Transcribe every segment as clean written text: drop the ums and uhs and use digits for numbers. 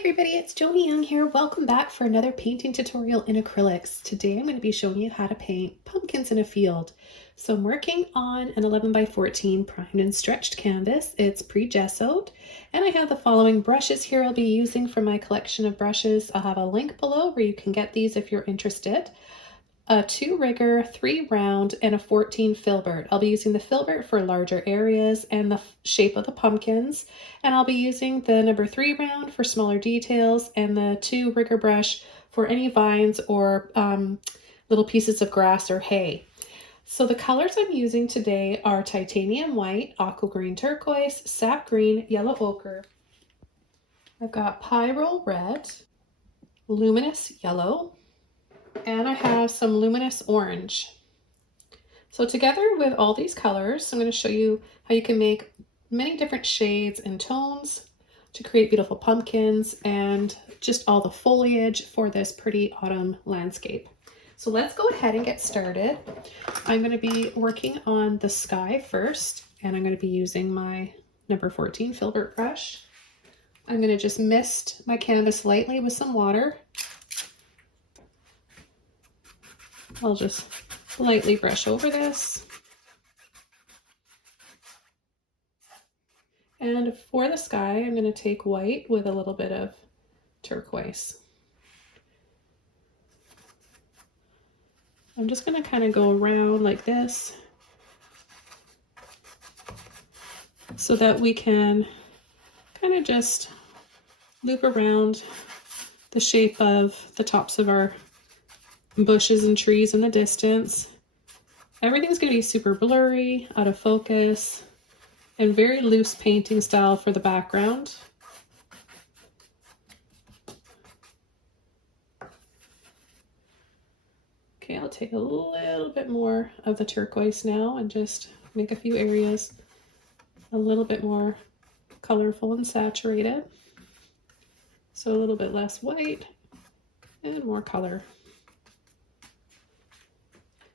Everybody, it's Joni Young here. Welcome back for another painting tutorial in acrylics. Today I'm going to be showing you how to paint pumpkins in a field. So I'm working on an 11 by 14 primed and stretched canvas. It's pre-gessoed, and I have the following brushes here I'll be using for my collection of brushes. I'll have a link below where you can get these if you're interested. A 2 rigger, 3 round, and a 14 filbert. I'll be using the filbert for larger areas and the shape of the pumpkins, and I'll be using the number 3 round for smaller details and the 2 rigger brush for any vines or little pieces of grass or hay. So the colors I'm using today are titanium white, aqua green turquoise, sap green, yellow ochre. I've got Pyrol red, luminous yellow, and I have some luminous orange. So together with all these colors, I'm going to show you how you can make many different shades and tones to create beautiful pumpkins and just all the foliage for this pretty autumn landscape. So let's go ahead and get started. I'm going to be working on the sky first, and I'm going to be using my number 14 filbert brush. I'm going to just mist my canvas lightly with some water. I'll just lightly brush over this. And for the sky, I'm going to take white with a little bit of turquoise. I'm just going to kind of go around like this so that we can kind of just loop around the shape of the tops of our bushes and trees in the distance. Everything's going to be super blurry, out of focus, and very loose painting style for the background. Okay, I'll take a little bit more of the turquoise now and just make a few areas a little bit more colorful and saturated. So a little bit less white and more color.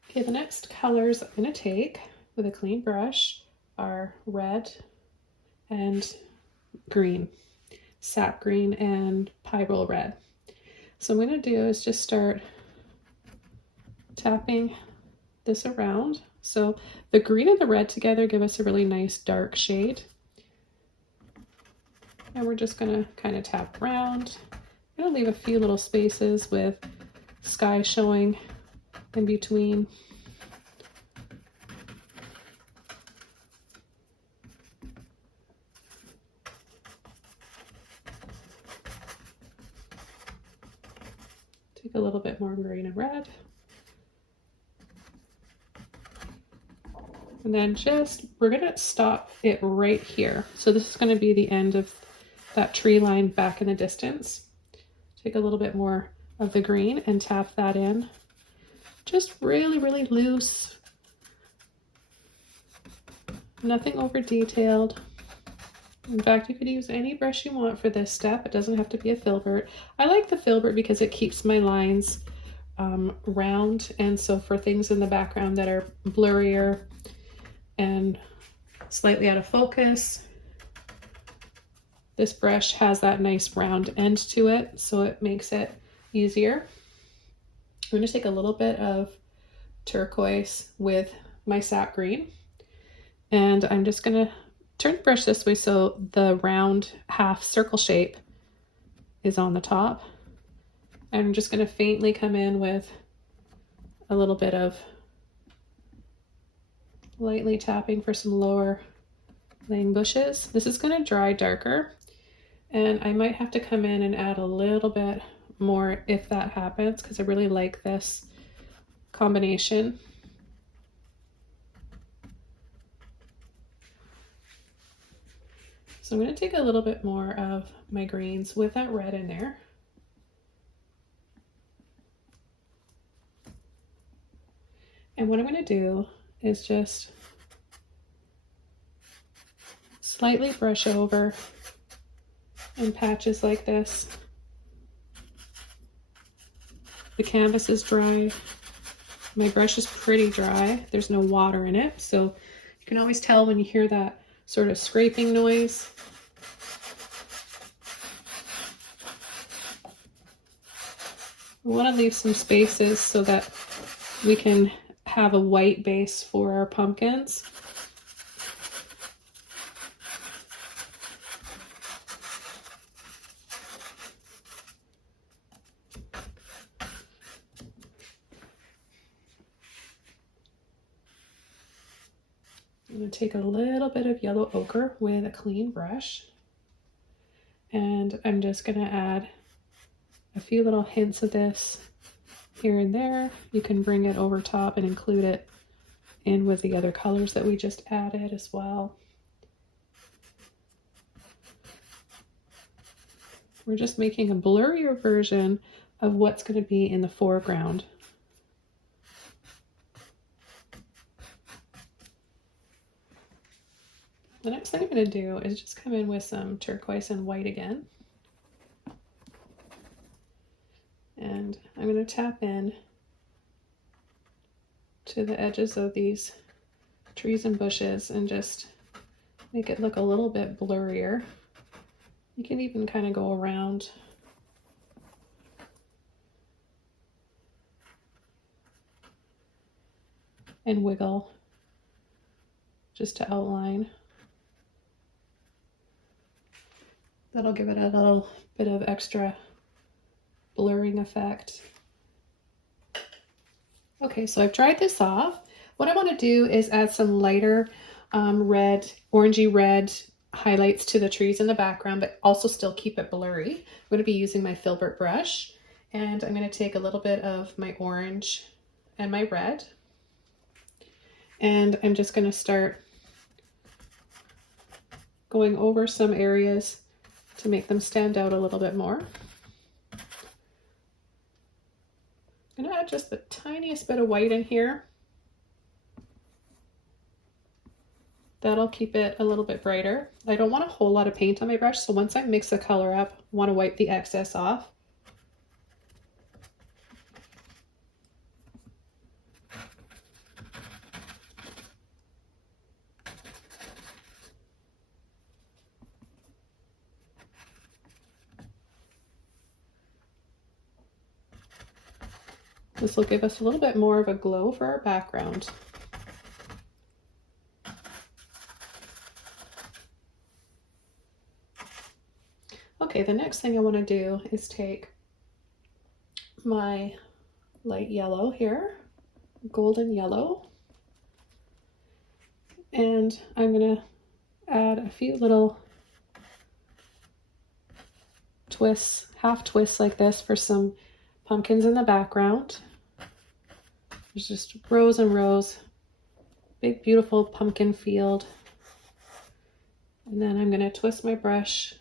Okay, the next colors I'm going to take with a clean brush are red and green, sap green and pyrol red. So what I'm going to do is just start tapping this around. So the green and the red together give us a really nice dark shade. And we're just going to kind of tap around. I'm going to leave a few little spaces with sky showing in between. Take a little bit more green and red. And then we're gonna stop it right here. So this is gonna be the end of that tree line back in the distance. Take a little bit more of the green and tap that in. Just really, really loose. Nothing over detailed. In fact, you could use any brush you want for this step. It doesn't have to be a filbert. I like the filbert because it keeps my lines round, and so for things in the background that are blurrier and slightly out of focus, this brush has that nice round end to it, so it makes it easier. I'm going to take a little bit of turquoise with my sap green, and I'm just going to turn the brush this way so the round half circle shape is on the top. I'm just going to faintly come in with a little bit of lightly tapping for some lower laying bushes. This is going to dry darker, and I might have to come in and add a little bit more if that happens, because I really like this combination. So I'm going to take a little bit more of my greens with that red in there. And what I'm going to do is just slightly brush over in patches like this. The canvas is dry. My brush is pretty dry. There's no water in it, so you can always tell when you hear that sort of scraping noise. We want to leave some spaces so that we can have a white base for our pumpkins. I'm going to take a little bit of yellow ochre with a clean brush, and I'm just going to add a few little hints of this here and there. You can bring it over top and include it in with the other colors that we just added as well. We're just making a blurrier version of what's going to be in the foreground. The next thing I'm going to do is just come in with some turquoise and white again. And I'm going to tap in to the edges of these trees and bushes and just make it look a little bit blurrier. You can even kind of go around and wiggle just to outline. That'll give it a little bit of extra blurring effect. Okay, so I've dried this off. What I want to do is add some lighter red, orangey red highlights to the trees in the background, but also still keep it blurry. I'm going to be using my filbert brush, and I'm going to take a little bit of my orange and my red, and I'm just going to start going over some areas to make them stand out a little bit more. I'm going to add just the tiniest bit of white in here. That'll keep it a little bit brighter. I don't want a whole lot of paint on my brush, so once I mix the color up, I want to wipe the excess off. This will give us a little bit more of a glow for our background. Okay, the next thing I want to do is take my light yellow here, golden yellow, and I'm going to add a few little twists, half twists like this for some pumpkins in the background. There's just rows and rows, big beautiful pumpkin field. And then I'm going to twist my brush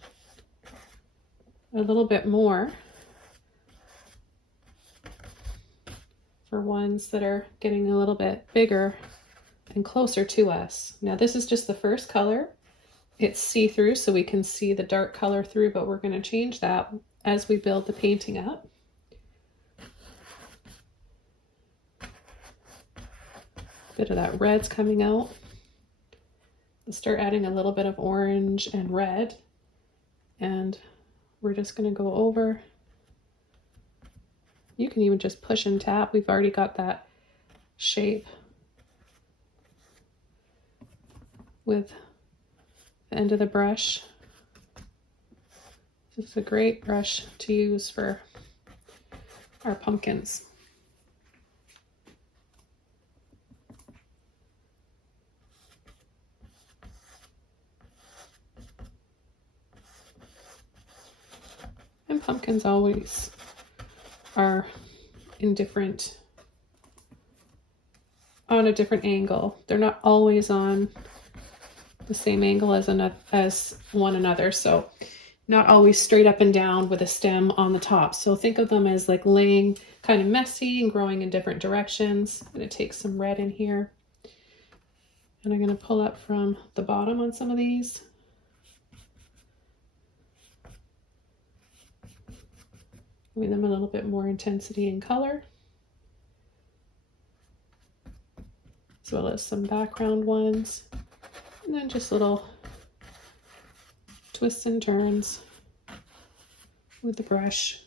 a little bit more for ones that are getting a little bit bigger and closer to us. Now this is just the first color. It's see-through, so we can see the dark color through, but we're going to change that as we build the painting up. Bit of that red's coming out. Let's start adding a little bit of orange and red, and we're just going to go over. You can even just push and tap. We've already got that shape with the end of the brush. This is a great brush to use for our pumpkins. And pumpkins always are in on a different angle. They're not always on the same angle as one another, so not always straight up and down with a stem on the top. So think of them as like laying kind of messy and growing in different directions. I'm going to take some red in here, and I'm going to pull up from the bottom on some of these. Giving them a little bit more intensity in color, as well as some background ones, and then just little twists and turns with the brush.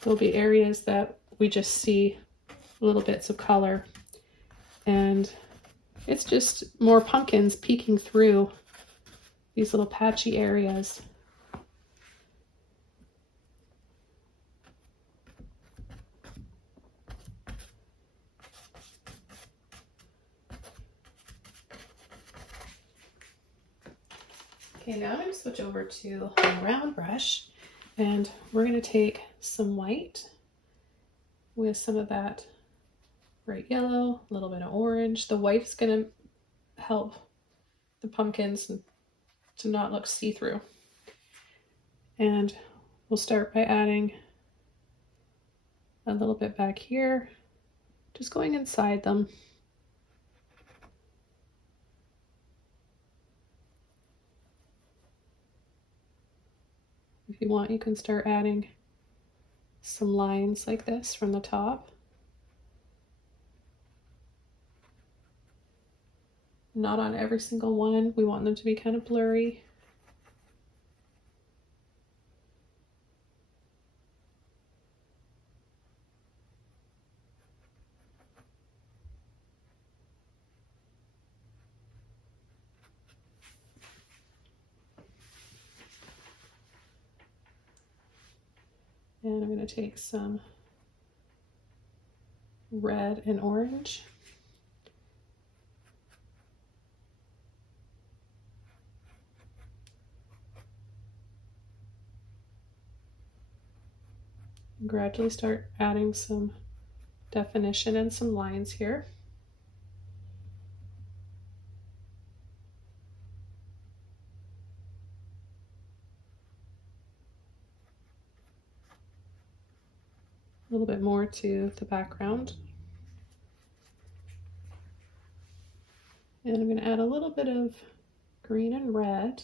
there'll be areas that we just see little bits of color, and it's just more pumpkins peeking through these little patchy areas. Okay, now I'm going to switch over to a round brush, and we're going to take some white with some of that bright yellow, a little bit of orange. The white's going to help the pumpkins to not look see-through. And we'll start by adding a little bit back here, just going inside them. If you want, you can start adding some lines like this from the top. Not on every single one. We want them to be kind of blurry. And I'm going to take some red and orange. And gradually start adding some definition and some lines here. A little bit more to the background. And I'm going to add a little bit of green and red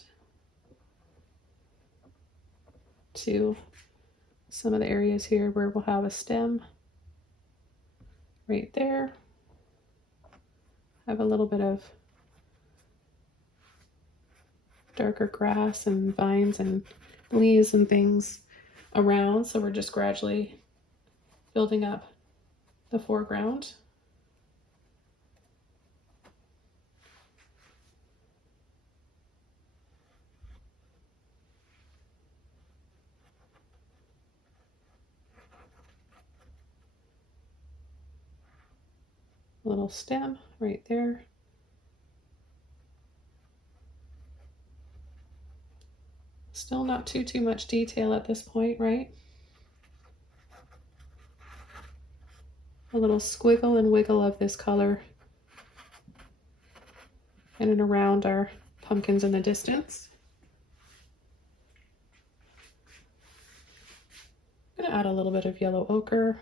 to some of the areas here where we'll have a stem right there. Have a little bit of darker grass and vines and leaves and things around, so we're just gradually building up the foreground. A little stem right there. Still not too much detail at this point, right? A little squiggle and wiggle of this color in and around our pumpkins in the distance. I'm going to add a little bit of yellow ochre.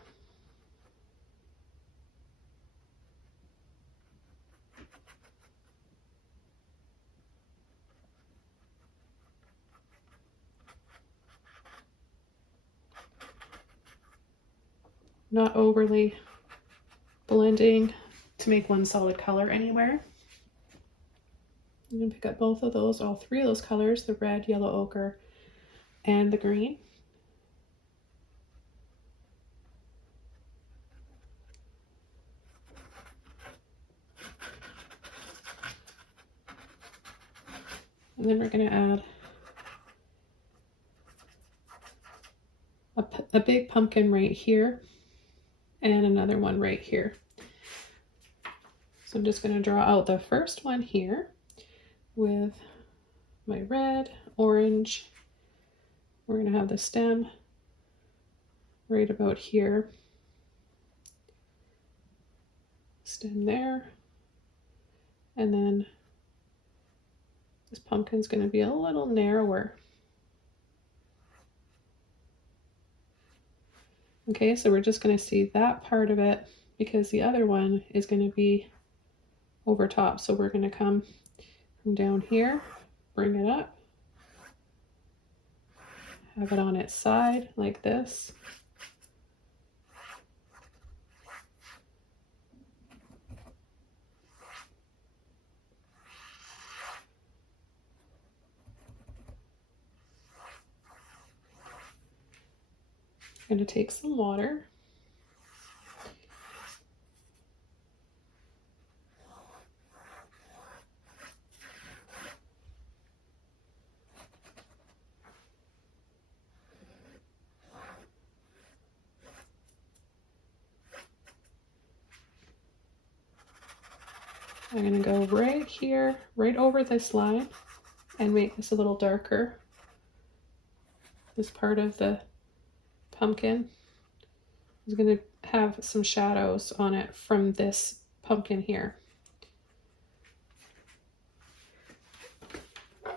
Not overly blending to make one solid color anywhere. I'm going to pick up both of those, all three of those colors, the red, yellow ochre, and the green. And then we're going to add a big pumpkin right here and another one right here. So I'm just going to draw out the first one here with my red, orange. We're going to have the stem right about here. Stem there. And then this pumpkin's going to be a little narrower. Okay, so we're just going to see that part of it because the other one is going to be over top. So we're going to come from down here, bring it up, have it on its side like this. I'm going to take some water. I'm going to go right here, right over this line, and make this a little darker. This part of the pumpkin is going to have some shadows on it from this pumpkin here. I'm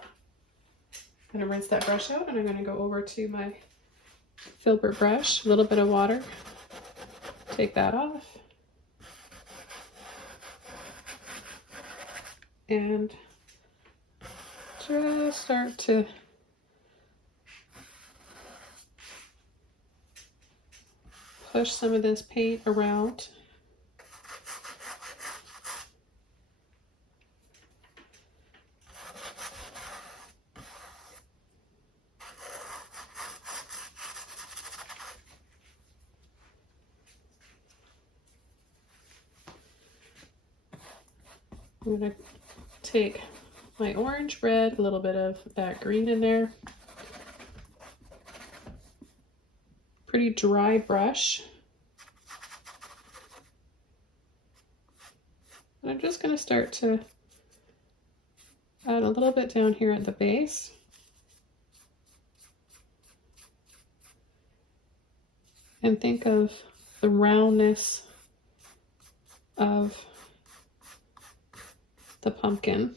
going to rinse that brush out, and I'm going to go over to my filbert brush, a little bit of water, take that off, and just start to push some of this paint around. I'm going to take my orange, red, a little bit of that green in there. Pretty dry brush. And I'm just going to start to add a little bit down here at the base. And think of the roundness of the pumpkin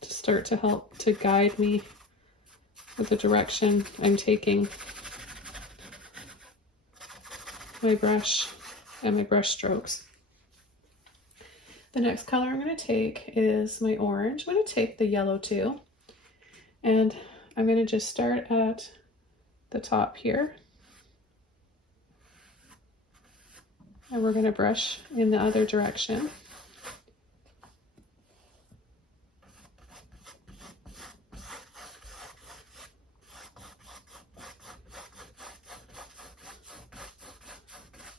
to start to help to guide me with the direction I'm taking my brush and my brush strokes. The next color I'm going to take is my orange. I'm going to take the yellow too, and I'm going to just start at the top here, and we're going to brush in the other direction.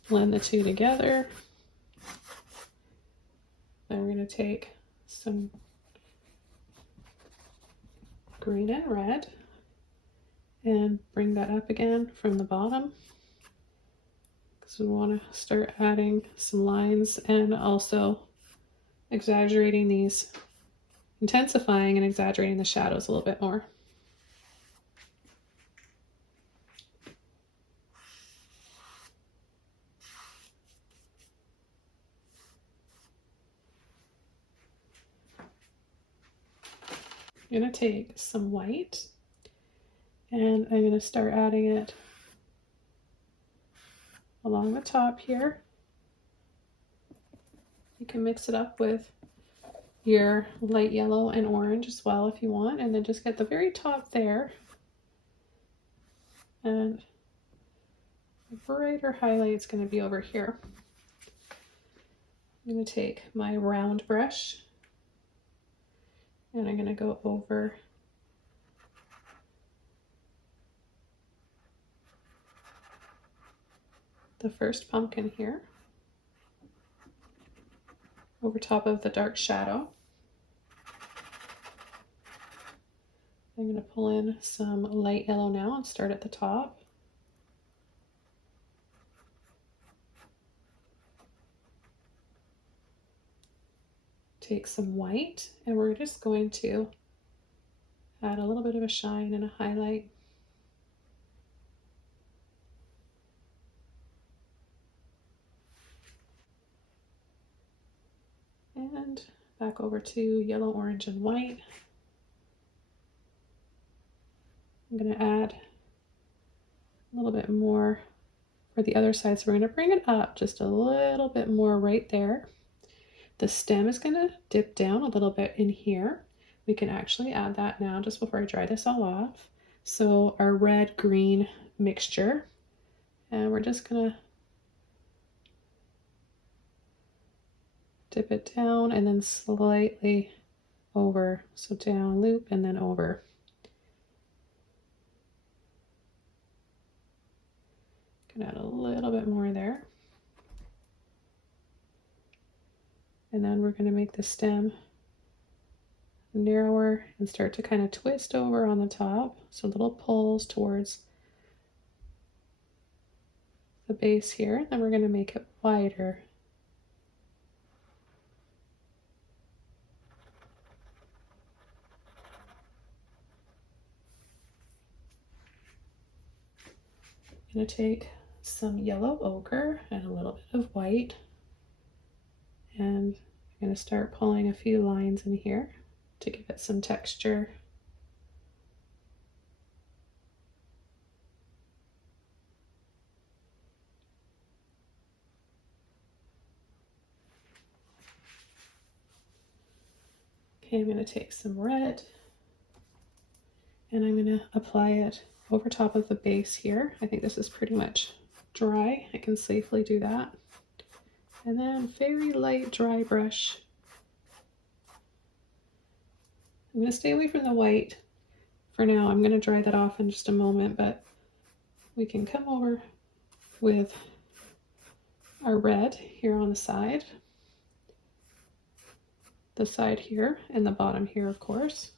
Blend the two together. Then we're going to take some green and red and bring that up again from the bottom, because we want to start adding some lines and also exaggerating these, intensifying and exaggerating the shadows a little bit more. I'm going to take some white and I'm going to start adding it along the top here. You can mix it up with your light yellow and orange as well if you want, and then just get the very top there. And the brighter highlight's going to be over here. I'm going to take my round brush and I'm going to go over the first pumpkin here, over top of the dark shadow. I'm going to pull in some light yellow now and start at the top. Take some white and we're just going to add a little bit of a shine and a highlight. And back over to yellow, orange, and white. I'm going to add a little bit more for the other side, so we're going to bring it up just a little bit more right there. The stem is going to dip down a little bit in here. We can actually add that now just before I dry this all off. So our red-green mixture, and we're just going to dip it down and then slightly over. So down, loop, and then over. Gonna add a little bit more there. And then we're gonna make the stem narrower and start to kind of twist over on the top. So little pulls towards the base here. Then we're gonna make it wider. I'm gonna take some yellow ochre and a little bit of white, and I'm gonna start pulling a few lines in here to give it some texture. Okay, I'm gonna take some red and I'm gonna apply it over top of the base here. I think this is pretty much dry. I can safely do that. And then very light dry brush. I'm gonna stay away from the white for now. I'm gonna dry that off in just a moment, but we can come over with our red here on the side here and the bottom here, of course.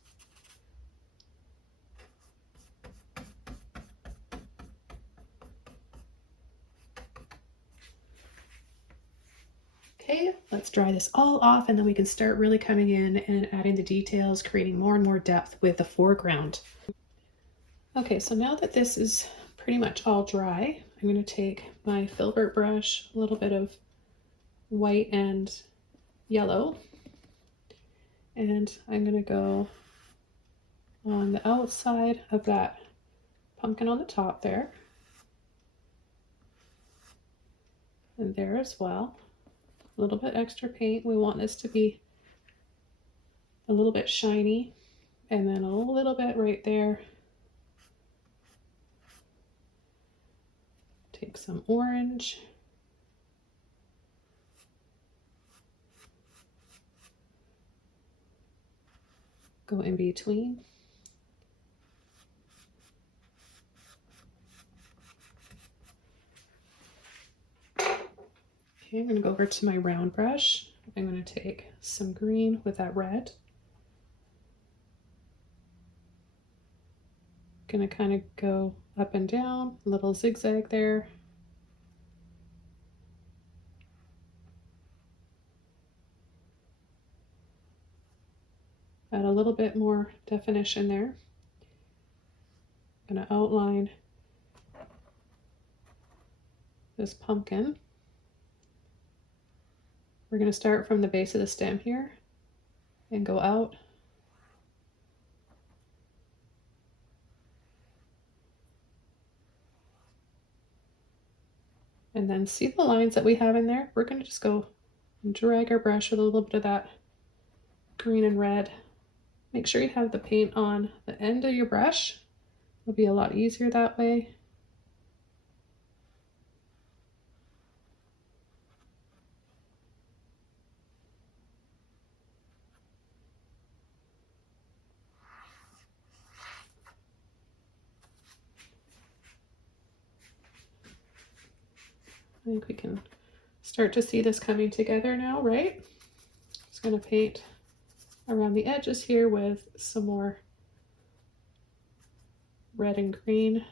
Okay, let's dry this all off and then we can start really coming in and adding the details, creating more and more depth with the foreground. Okay, so now that this is pretty much all dry, I'm going to take my filbert brush, a little bit of white and yellow, and I'm going to go on the outside of that pumpkin on the top there, and there as well. A little bit extra paint. We want this to be a little bit shiny, and then a little bit right there. Take some orange. Go in between. Okay, I'm going to go over to my round brush. I'm going to take some green with that red. Going to kind of go up and down, a little zigzag there. Add a little bit more definition there. I'm going to outline this pumpkin. We're going to start from the base of the stem here and go out. And then see the lines that we have in there? We're going to just go and drag our brush with a little bit of that green and red. Make sure you have the paint on the end of your brush. It'll be a lot easier that way. I think we can start to see this coming together now, right? Just going to paint around the edges here with some more red and green.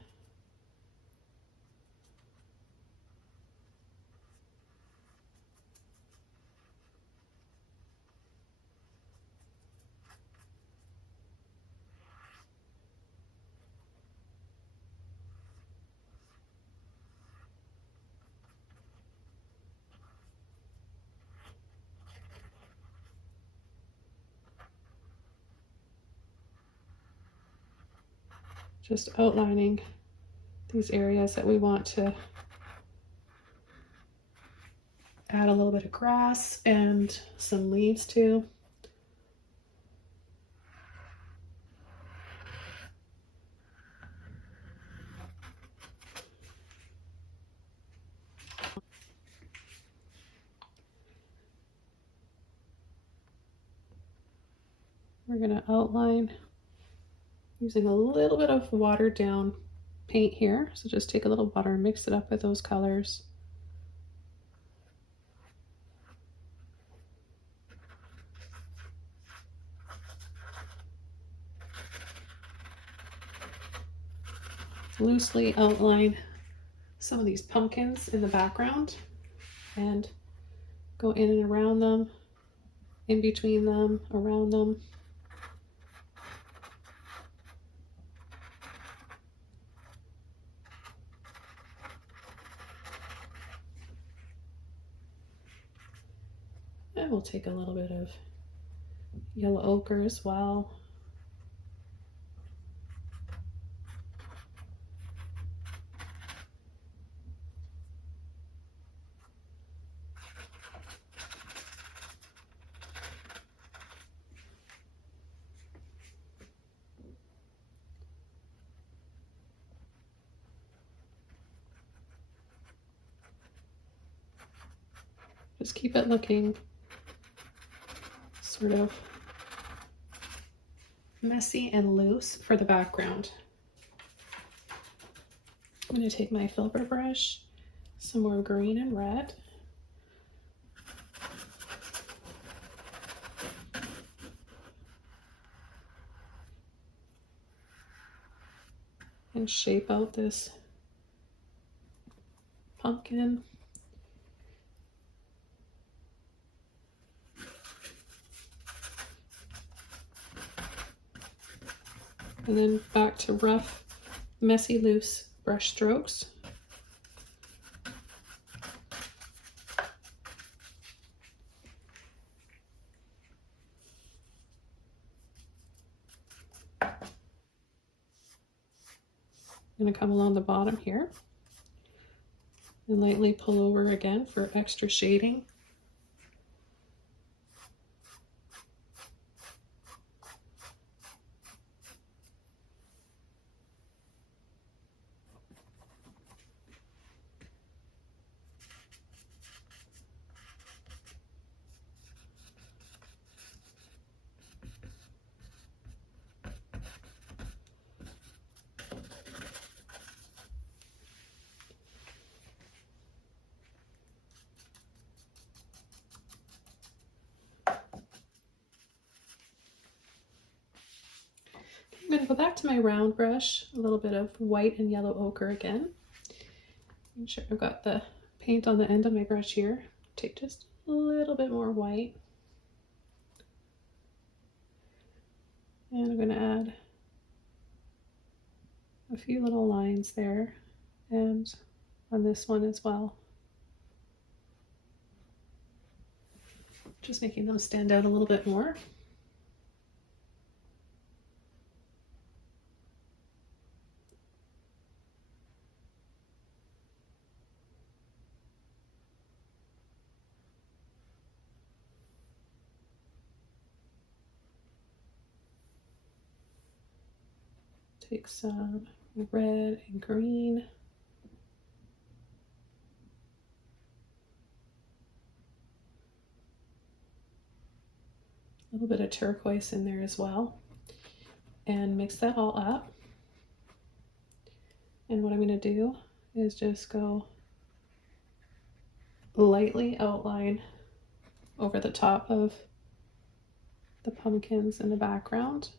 Just outlining these areas that we want to add a little bit of grass and some leaves to. We're going to outline using a little bit of watered down paint here. So just take a little water and mix it up with those colors. Loosely outline some of these pumpkins in the background and go in and around them, in between them, around them. And we'll take a little bit of yellow ochre as well. Just keep it looking sort of messy and loose for the background. I'm going to take my filbert brush, some more green and red, and shape out this pumpkin. And then back to rough, messy, loose brush strokes. I'm going to come along the bottom here and lightly pull over again for extra shading. I'm going to go back to my round brush, a little bit of white and yellow ochre again. Make sure I've got the paint on the end of my brush here. Take just a little bit more white. And I'm going to add a few little lines there and on this one as well. Just making them stand out a little bit more. Take some red and green. A little bit of turquoise in there as well. And mix that all up. And what I'm going to do is just go lightly outline over the top of the pumpkins in the background.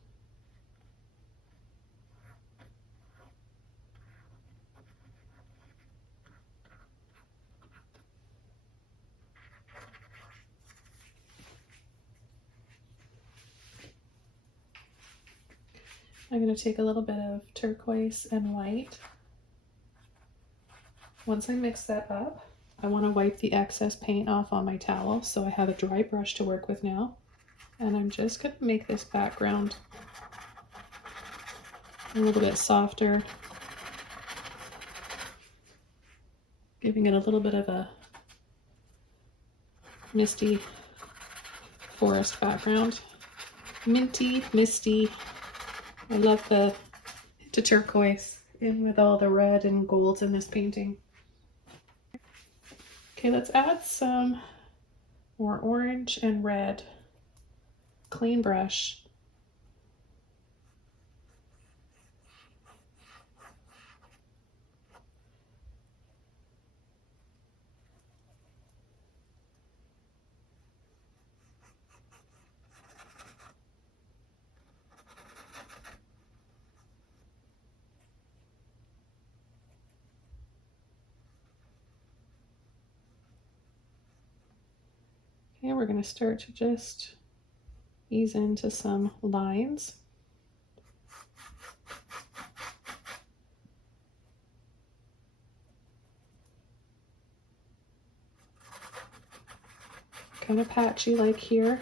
I'm going to take a little bit of turquoise and white. Once I mix that up, I want to wipe the excess paint off on my towel, so I have a dry brush to work with now. And I'm just going to make this background a little bit softer, giving it a little bit of a misty forest background. Minty, misty. I love the turquoise in with all the red and golds in this painting. Okay, let's add some more orange and red. Clean brush. And we're going to start to just ease into some lines. Kind of patchy like here.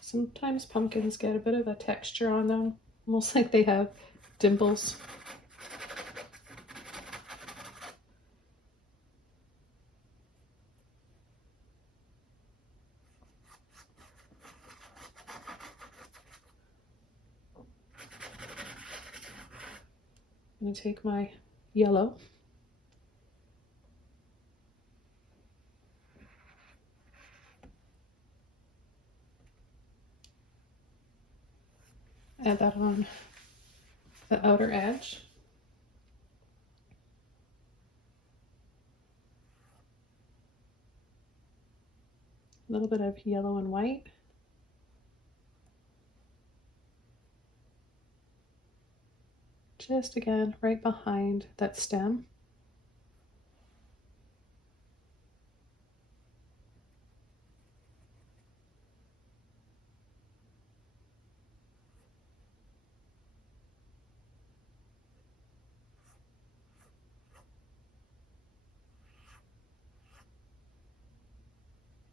Sometimes pumpkins get a bit of a texture on them, almost like they have dimples. I'm going to take my yellow. Add that on the outer edge. A little bit of yellow and white. Just again, right behind that stem.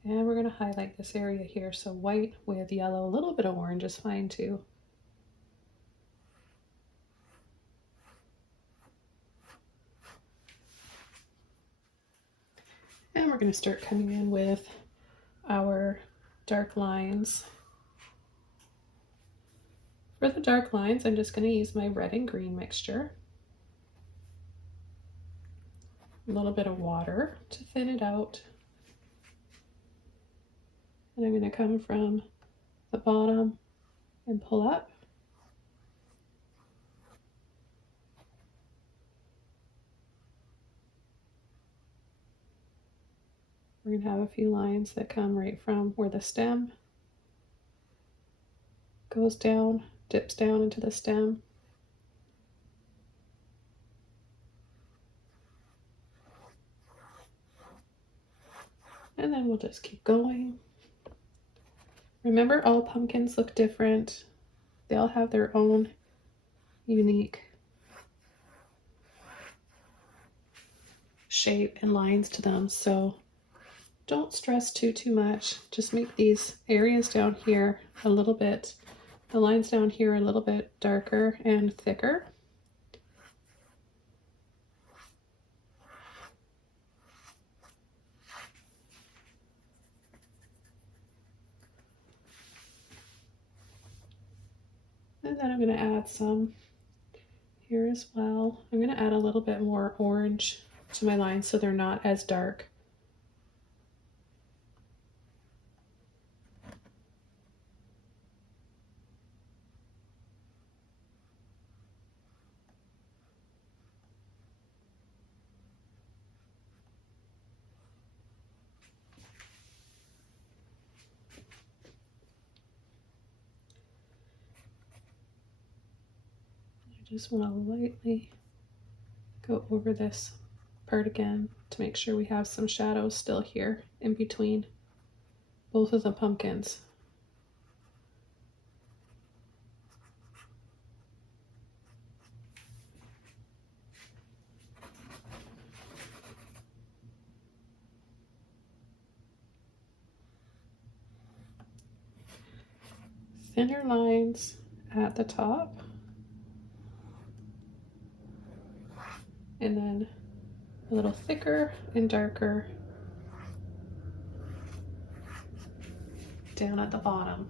And we're going to highlight this area here, so white with yellow, a little bit of orange is fine too. And we're going to start coming in with our dark lines. For the dark lines, I'm just going to use my red and green mixture. A little bit of water to thin it out. And I'm going to come from the bottom and pull up. We're going to have a few lines that come right from where the stem goes down, dips down into the stem. And then we'll just keep going. Remember, all pumpkins look different. They all have their own unique shape and lines to them, so don't stress too much. Just make these areas down here a little bit, the lines down here a little bit darker and thicker. And then I'm going to add some here as well. I'm going to add a little bit more orange to my lines so they're not as dark. Just want to lightly go over this part again to make sure we have some shadows still here in between both of the pumpkins. Thinner lines at the top. And then a little thicker and darker down at the bottom.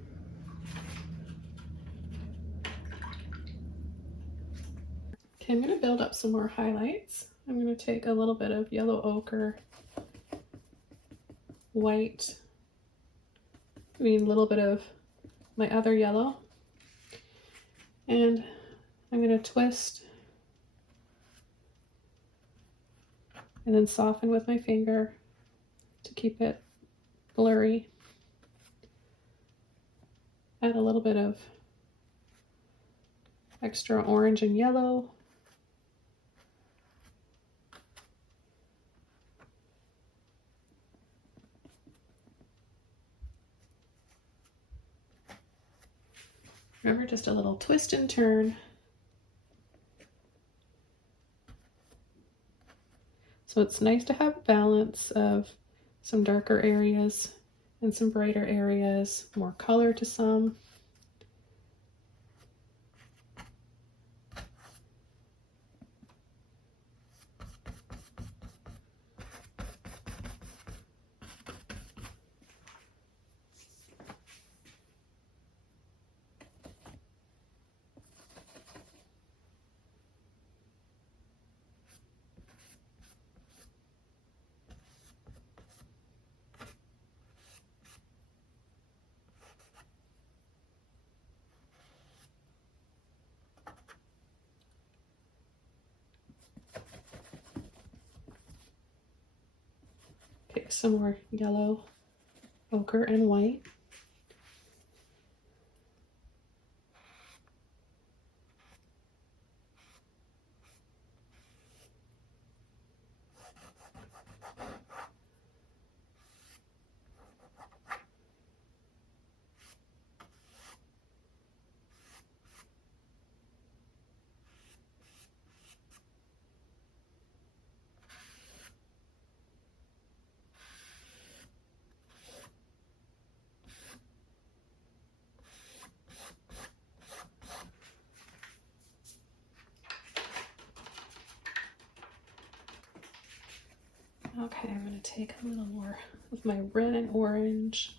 Okay, I'm going to build up some more highlights. I'm going to take a little bit of yellow ochre, white, a little bit of my other yellow, and I'm going to twist and then soften with my finger to keep it blurry. Add a little bit of extra orange and yellow. Remember, just a little twist and turn. So it's nice to have a balance of some darker areas and some brighter areas, more color to some. Pick some more yellow, ochre, and white. Okay, I'm going to take a little more of my red and orange.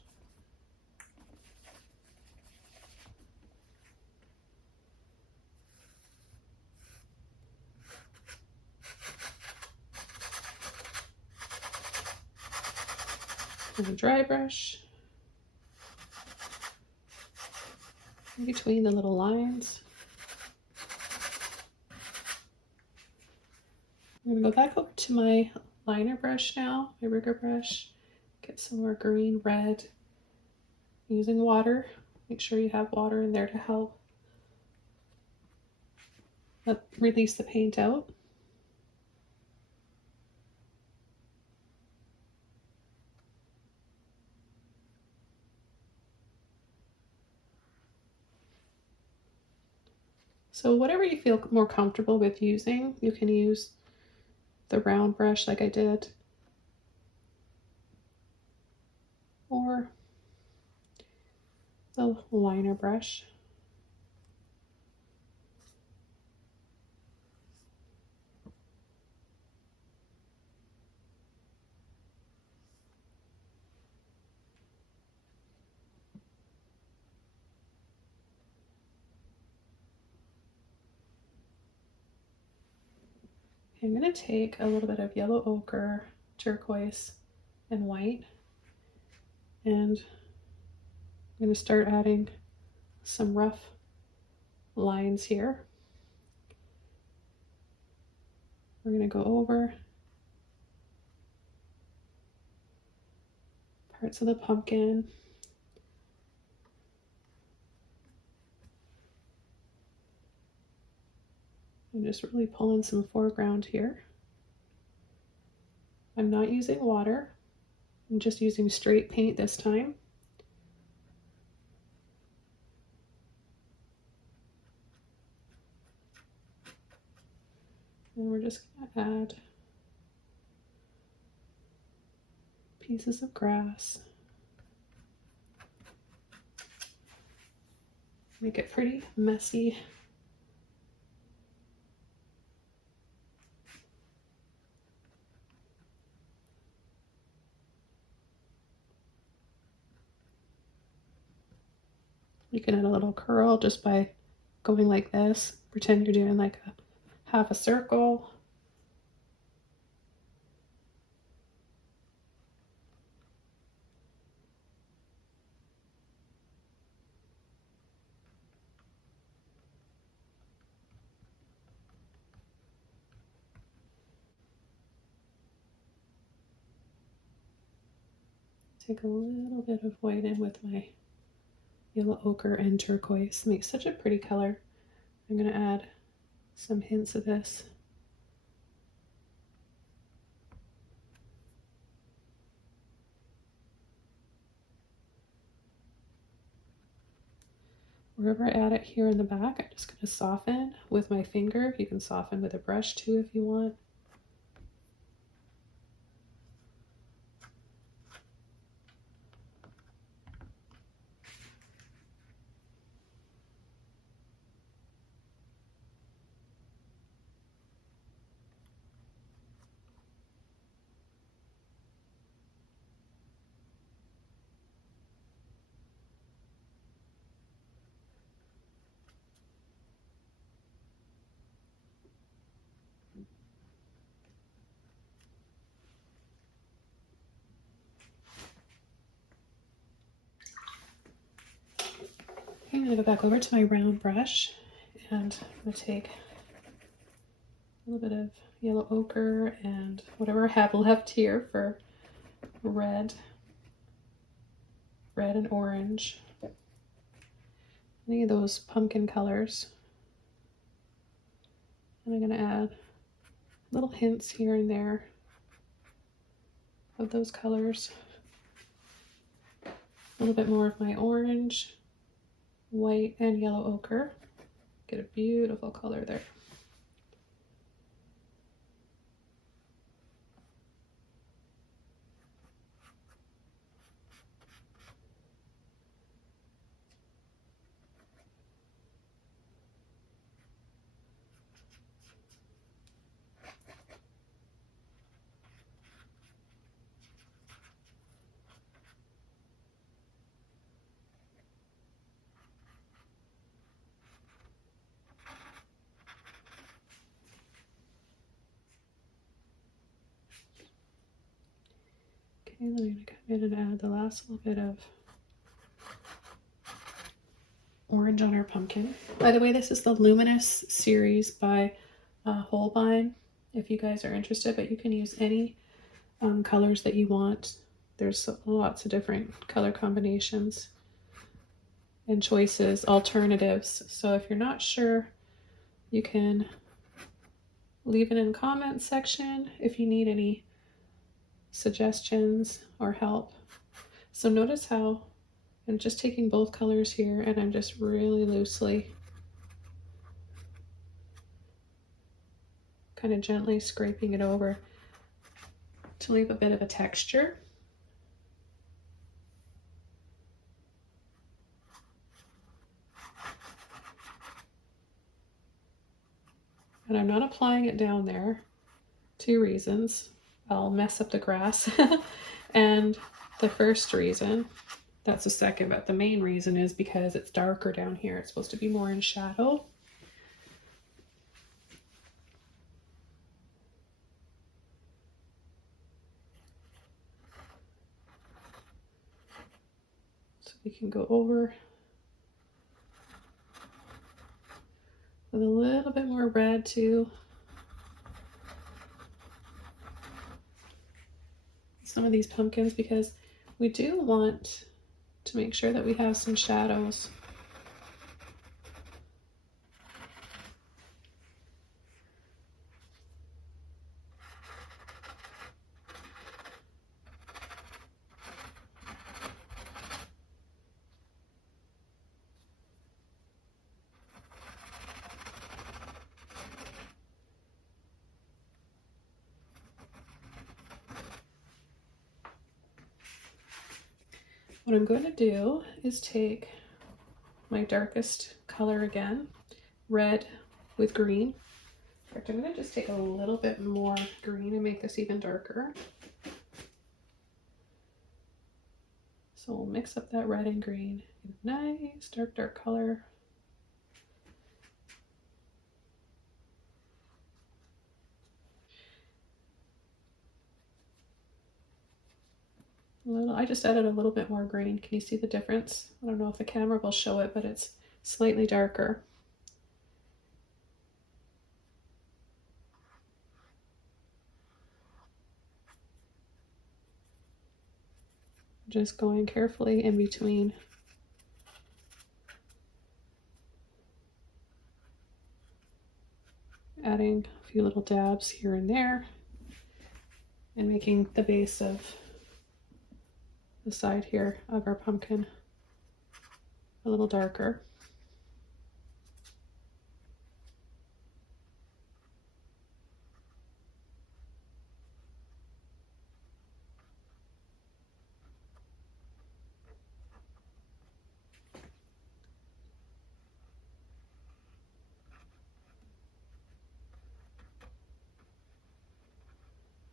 And a dry brush in between the little lines. I'm going to go back over to my liner brush now, my rigger brush. Get some more green, red, using water. Make sure you have water in there to help release the paint out. So whatever you feel more comfortable with using, you can use the round brush like I did, or the liner brush. I'm going to take a little bit of yellow ochre, turquoise, and white, and I'm going to start adding some rough lines here. We're going to go over parts of the pumpkin. I'm just really pulling some foreground here. I'm not using water. I'm just using straight paint this time. And we're just going to add pieces of grass. Make it pretty messy. You can add a little curl just by going like this. Pretend you're doing like a half a circle. Take a little bit of white in with my yellow ochre and turquoise. Makes such a pretty color. I'm going to add some hints of this. Wherever I add it here in the back, I'm just going to soften with my finger. You can soften with a brush too if you want. Okay, I'm going to go back over to my round brush and I'm going to take a little bit of yellow ochre and whatever I have left here for red and orange. Any of those pumpkin colors. And I'm going to add little hints here and there of those colors. A little bit more of my orange, white, and yellow ochre. Get a beautiful color there. Okay, then I'm going to come in and add the last little bit of orange on our pumpkin. By the way, this is the Luminous series by Holbein, if you guys are interested, but you can use any colors that you want. There's lots of different color combinations and choices, alternatives. So if you're not sure, you can leave it in the comments section if you need any suggestions or help. So notice how I'm just taking both colors here and I'm just really loosely, kind of gently scraping it over to leave a bit of a texture. And I'm not applying it down there. 2 reasons. I'll mess up the grass. And the first reason, that's the second, but the main reason is because it's darker down here. It's supposed to be more in shadow. So we can go over with a little bit more red too. Some of these pumpkins, because we do want to make sure that we have some shadows. What I'm going to do is take my darkest color again, red with green. In fact, I'm going to just take a little bit more green and make this even darker. So we'll mix up that red and green. Nice dark color. I just added a little bit more green. Can you see the difference? I don't know if the camera will show it, but it's slightly darker. Just going carefully in between. Adding a few little dabs here and there and making the base of the side here of our pumpkin a little darker.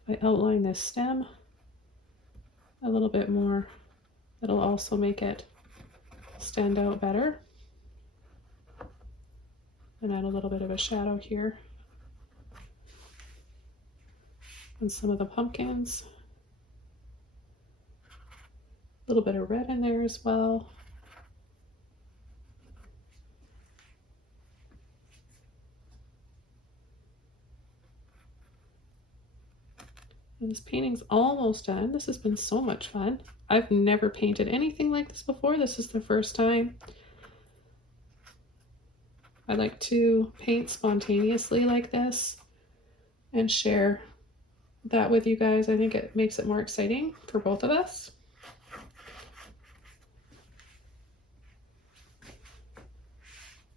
I outline this stem a little bit more, it'll also make it stand out better. And add a little bit of a shadow here on some of the pumpkins. A little bit of red in there as well. And this painting's almost done. This has been so much fun. I've never painted anything like this before. This is the first time. I like to paint spontaneously like this and share that with you guys. I think it makes it more exciting for both of us.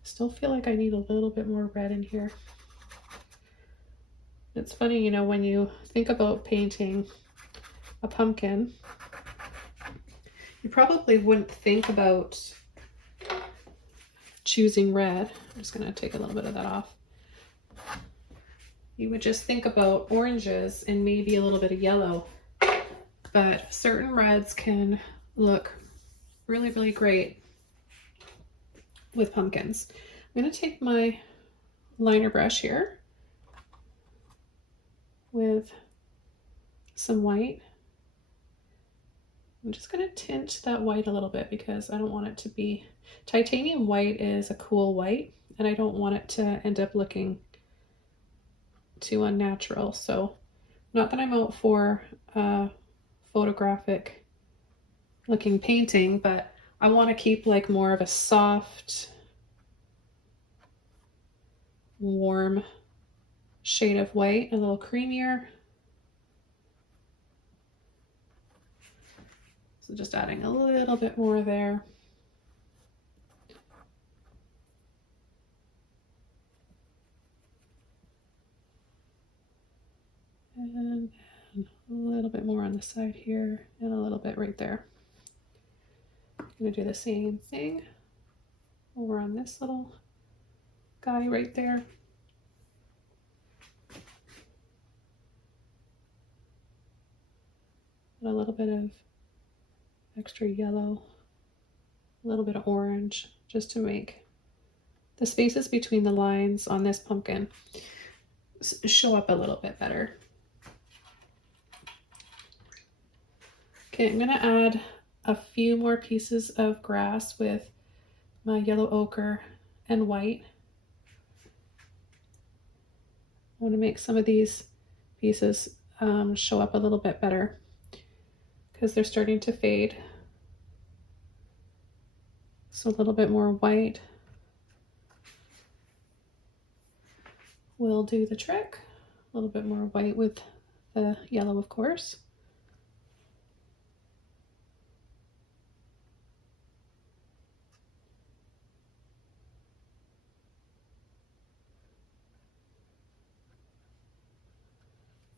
Still feel like I need a little bit more red in here. It's funny, you know, when you think about painting a pumpkin, you probably wouldn't think about choosing red. I'm just going to take a little bit of that off. You would just think about oranges and maybe a little bit of yellow, but certain reds can look really, really great with pumpkins. I'm going to take my liner brush here with some white. I'm just going to tint that white a little bit because I don't want it to be, titanium white is a cool white and I don't want it to end up looking too unnatural. So not that I'm out for a photographic looking painting, but I want to keep like more of a soft, warm shade of white, a little creamier. So just adding a little bit more there. And a little bit more on the side here and a little bit right there. I'm going to do the same thing over on this little guy right there. A little bit of extra yellow, a little bit of orange, just to make the spaces between the lines on this pumpkin show up a little bit better. Okay, I'm gonna add a few more pieces of grass with my yellow ochre and white. I want to make some of these pieces show up a little bit better because they're starting to fade. So a little bit more white will do the trick. A little bit more white with the yellow, of course.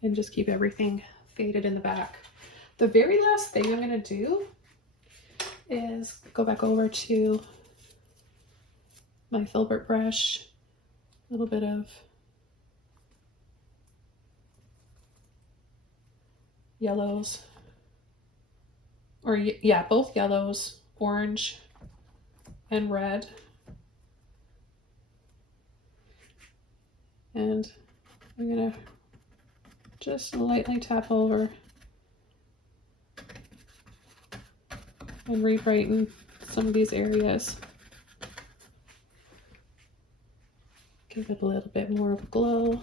And just keep everything faded in the back. The very last thing I'm going to do is go back over to my filbert brush, a little bit of yellows, or yeah, both yellows, orange and red. And I'm going to just lightly tap over and re-brighten some of these areas. Give it a little bit more of a glow,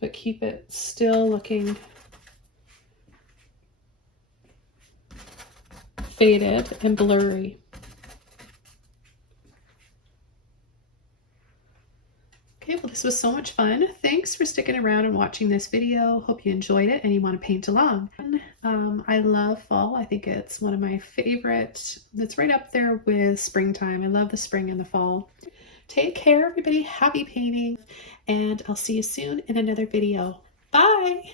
but keep it still looking faded and blurry. Okay, well, this was so much fun. Thanks for sticking around and watching this video. Hope you enjoyed it and you want to paint along. I love fall. I think it's one of my favorite. It's right up there with springtime. I love the spring and the fall. Take care, everybody. Happy painting, and I'll see you soon in another video. Bye!